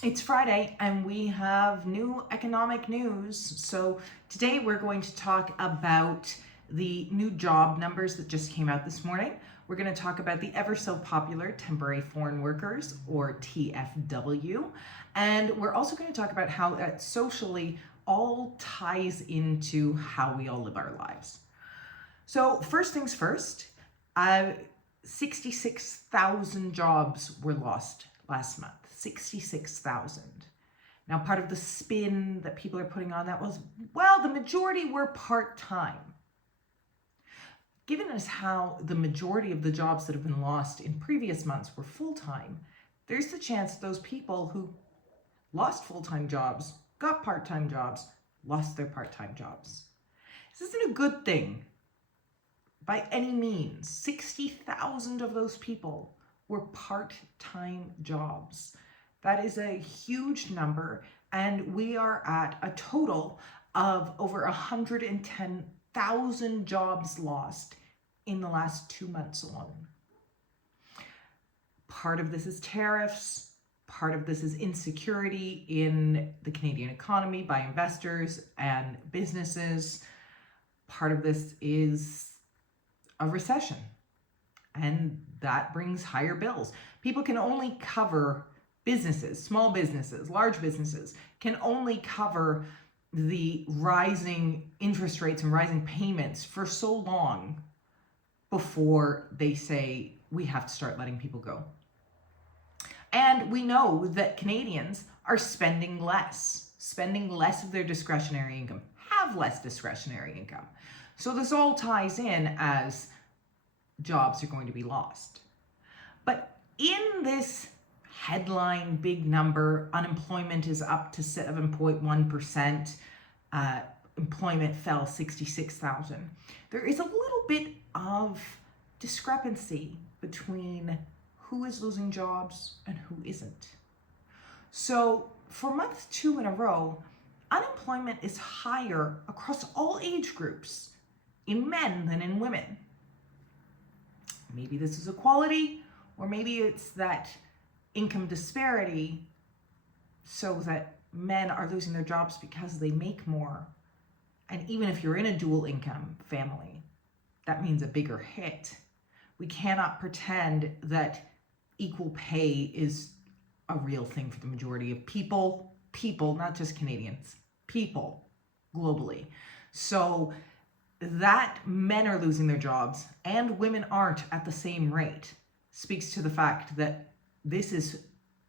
It's Friday and we have new economic news. So today we're going to talk about the new job numbers that just came out this morning. We're going to talk about the ever so popular temporary foreign workers, or TFW. And we're also going to talk about how that socially all ties into how we all live our lives. So first things first, 66,000 jobs were lost last month. 66,000. Now, part of the spin that people are putting on that was, well, the majority were part-time. Given as how the majority of the jobs that have been lost in previous months were full-time, there's the chance those people who lost full-time jobs, got part-time jobs, lost their part-time jobs. This isn't a good thing by any means. 60,000 of those people were part-time jobs. That is a huge number, and we are at a total of over 110,000 jobs lost in the last 2 months alone. Part of this is tariffs, part of this is insecurity in the Canadian economy by investors and businesses. Part of this is a recession, and that brings higher bills. People can only cover businesses, small businesses, large businesses, can only cover the rising interest rates and rising payments for so long before they say we have to start letting people go. And we know that Canadians are spending less of their discretionary income, have less discretionary income. So this all ties in as jobs are going to be lost. But in this headline big number, unemployment is up to 7.1%, employment fell 66,000. There is a little bit of discrepancy between who is losing jobs and who isn't. So for month 2 in a row, unemployment is higher across all age groups in men than in women. Maybe this is equality, or maybe it's that income disparity, so that men are losing their jobs because they make more. And even if you're in a dual income family, that means a bigger hit. We cannot pretend that equal pay is a real thing for the majority of people, not just Canadians, people globally. So that men are losing their jobs and women aren't at the same rate speaks to the fact that this is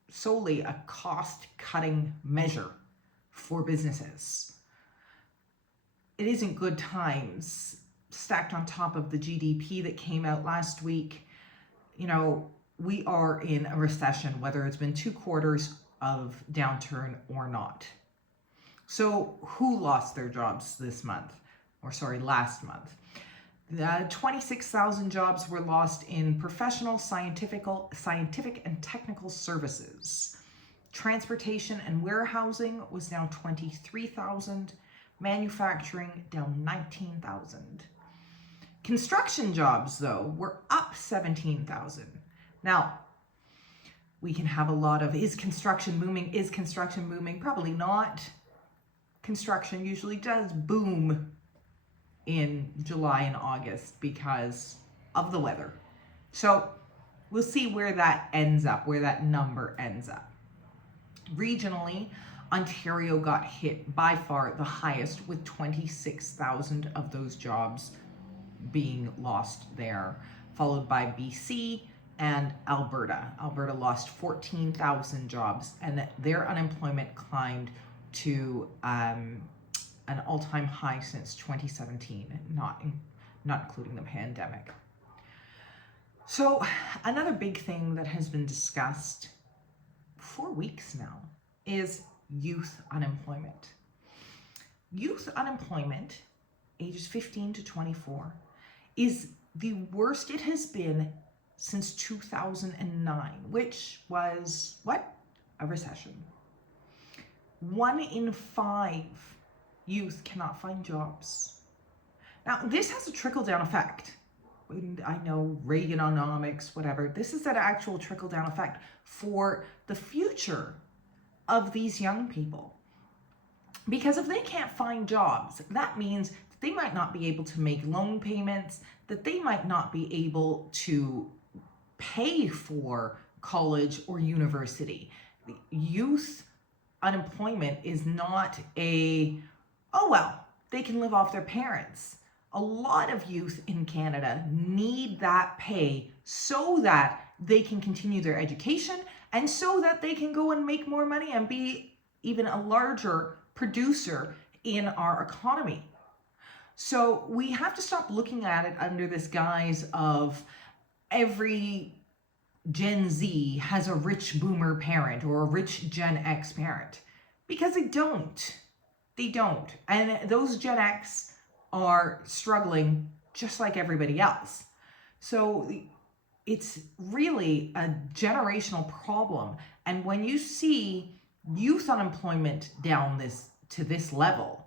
solely a cost-cutting measure for businesses. It isn't good times stacked on top of the GDP that came out last week. You know, we are in a recession, whether it's been 2 quarters of downturn or not. So who lost their jobs last month? 26,000 jobs were lost in professional, scientific and technical services. Transportation and warehousing was down 23,000. Manufacturing down 19,000. Construction jobs, though, were up 17,000. Now, we can have a lot of, is construction booming? Is construction booming? Probably not. Construction usually does boom in July and August because of the weather. So we'll see where that ends up, where that number ends up. Regionally, Ontario got hit by far the highest, with 26,000 of those jobs being lost there, followed by BC and Alberta. Alberta lost 14,000 jobs, and their unemployment climbed to an all-time high since 2017, not including the pandemic. So another big thing that has been discussed for weeks now is youth unemployment. Youth unemployment, ages 15 to 24, is the worst it has been since 2009, which was, what? A recession. 1 in 5 youth cannot find jobs. Now, this has a trickle-down effect. I know Reaganomics, whatever. This is an actual trickle-down effect for the future of these young people. Because if they can't find jobs, that means that they might not be able to make loan payments, that they might not be able to pay for college or university. Youth unemployment is not oh well, they can live off their parents. A lot of youth in Canada need that pay so that they can continue their education and so that they can go and make more money and be even a larger producer in our economy. So we have to stop looking at it under this guise of every Gen Z has a rich boomer parent or a rich Gen X parent, because they don't. They don't. And those Gen X are struggling just like everybody else. So it's really a generational problem. And when you see youth unemployment down to this level,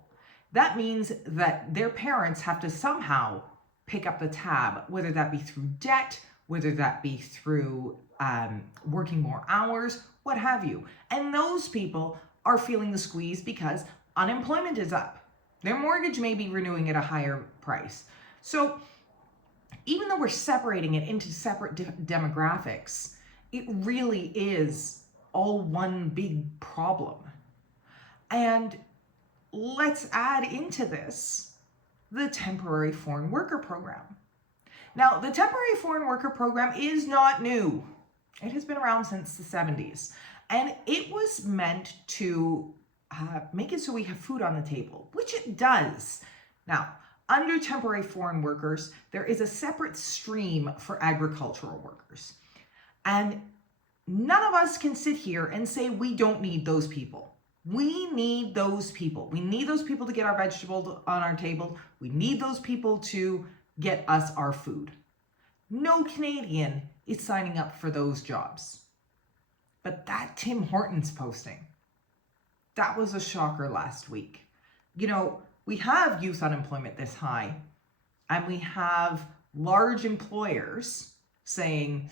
that means that their parents have to somehow pick up the tab, whether that be through debt, whether that be through working more hours, what have you. And those people are feeling the squeeze because unemployment is up. Their mortgage may be renewing at a higher price. So even though we're separating it into separate demographics, it really is all one big problem. And let's add into this the temporary foreign worker program. Now, the temporary foreign worker program is not new. It has been around since the 70s. And it was meant to make it so we have food on the table, which it does. Now, under temporary foreign workers, there is a separate stream for agricultural workers. And none of us can sit here and say we don't need those people. We need those people. We need those people to get our vegetables on our table. We need those people to get us our food. No Canadian is signing up for those jobs. But that Tim Hortons posting, that was a shocker last week. You know, we have youth unemployment this high, and we have large employers saying,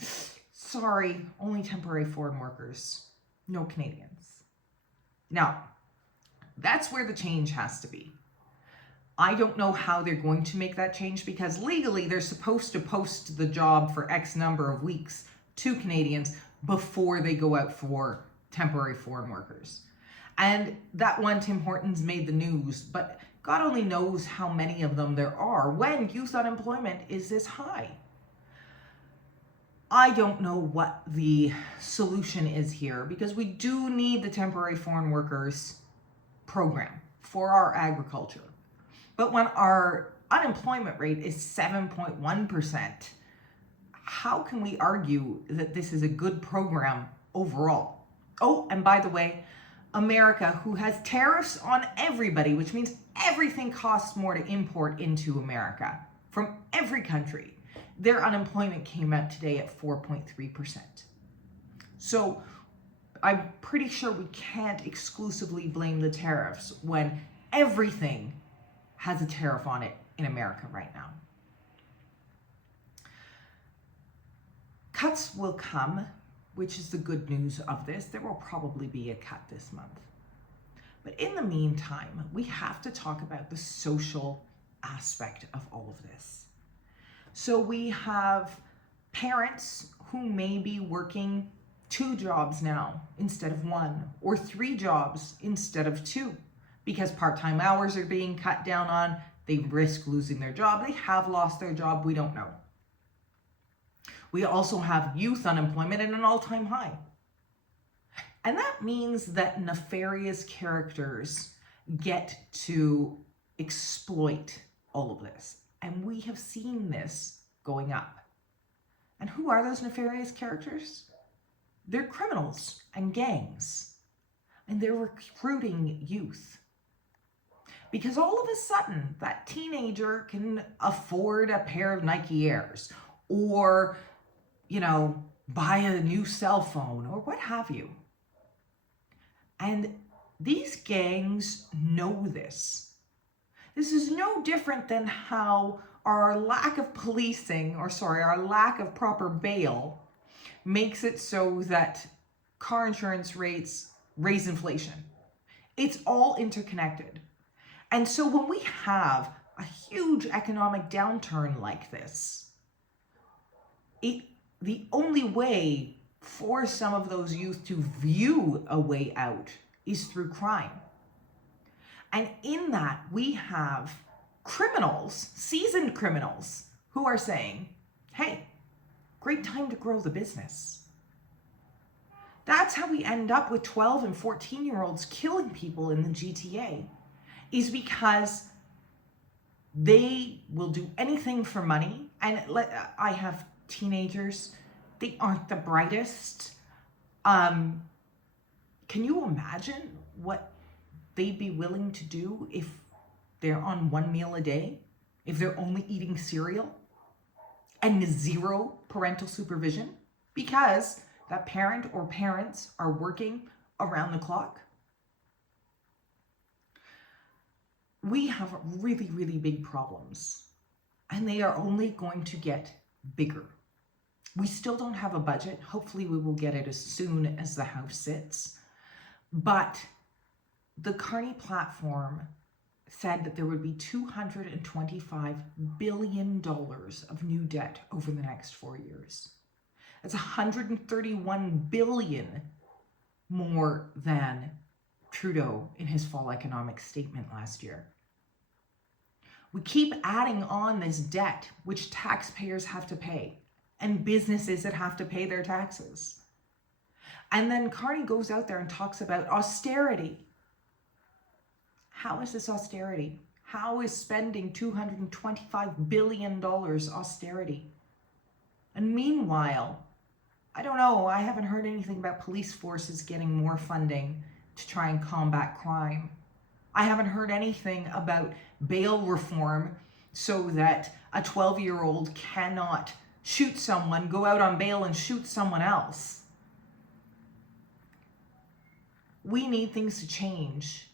sorry, only temporary foreign workers, no Canadians. Now, that's where the change has to be. I don't know how they're going to make that change, because legally they're supposed to post the job for X number of weeks to Canadians before they go out for temporary foreign workers. And that one, Tim Hortons, made the news, but God only knows how many of them there are when youth unemployment is this high. I don't know what the solution is here, because we do need the temporary foreign workers program for our agriculture. But when our unemployment rate is 7.1%, how can we argue that this is a good program overall? Oh, and by the way, America, who has tariffs on everybody, which means everything costs more to import into America from every country, their unemployment came out today at 4.3%. So I'm pretty sure we can't exclusively blame the tariffs when everything has a tariff on it in America right now. Cuts will come, which is the good news of this. There will probably be a cut this month. But in the meantime, we have to talk about the social aspect of all of this. So we have parents who may be working 2 jobs now instead of 1, or 3 jobs instead of 2, because part-time hours are being cut down on. They risk losing their job. They have lost their job. We don't know. We also have youth unemployment at an all-time high. And that means that nefarious characters get to exploit all of this. And we have seen this going up. And who are those nefarious characters? They're criminals and gangs. And they're recruiting youth. Because all of a sudden, that teenager can afford a pair of Nike Airs, or, buy a new cell phone, or what have you. And these gangs know this. This is no different than how our lack of our lack of proper bail makes it so that car insurance rates raise inflation. It's all interconnected. And so when we have a huge economic downturn like this, the only way for some of those youth to view a way out is through crime. And in that, we have criminals, seasoned criminals, who are saying, hey, great time to grow the business. That's how we end up with 12 and 14-year-olds killing people in the GTA, is because they will do anything for money. And I have teenagers, they aren't the brightest. Can you imagine what they'd be willing to do if they're on one meal a day, if they're only eating cereal and zero parental supervision because that parent or parents are working around the clock? We have really, really big problems, and they are only going to get bigger. We still don't have a budget. Hopefully we will get it as soon as the House sits. But the Carney platform said that there would be $225 billion of new debt over the next 4 years. That's $131 billion more than Trudeau in his fall economic statement last year. We keep adding on this debt, which taxpayers have to pay, and businesses that have to pay their taxes. And then Carney goes out there and talks about austerity. How is this austerity? How is spending $225 billion austerity? And meanwhile, I don't know, I haven't heard anything about police forces getting more funding to try and combat crime. I haven't heard anything about bail reform so that a 12-year-old cannot shoot someone, go out on bail and shoot someone else. We need things to change.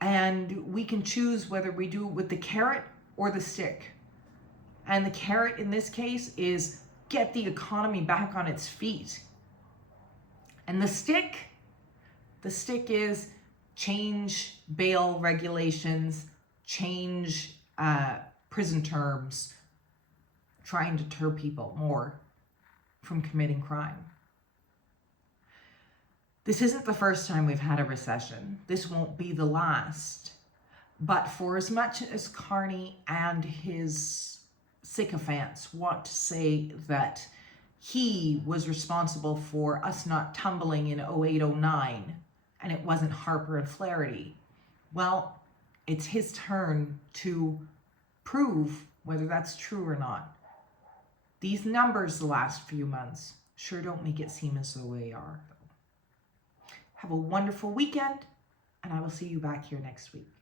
And we can choose whether we do it with the carrot or the stick. And the carrot in this case is get the economy back on its feet. And the stick is change bail regulations, change prison terms, try and deter people more from committing crime. This isn't the first time we've had a recession. This won't be the last. But for as much as Carney and his sycophants want to say that he was responsible for us not tumbling in 08-09 and it wasn't Harper and Flaherty, well, it's his turn to prove whether that's true or not. These numbers the last few months sure don't make it seem as though they are. Have a wonderful weekend, and I will see you back here next week.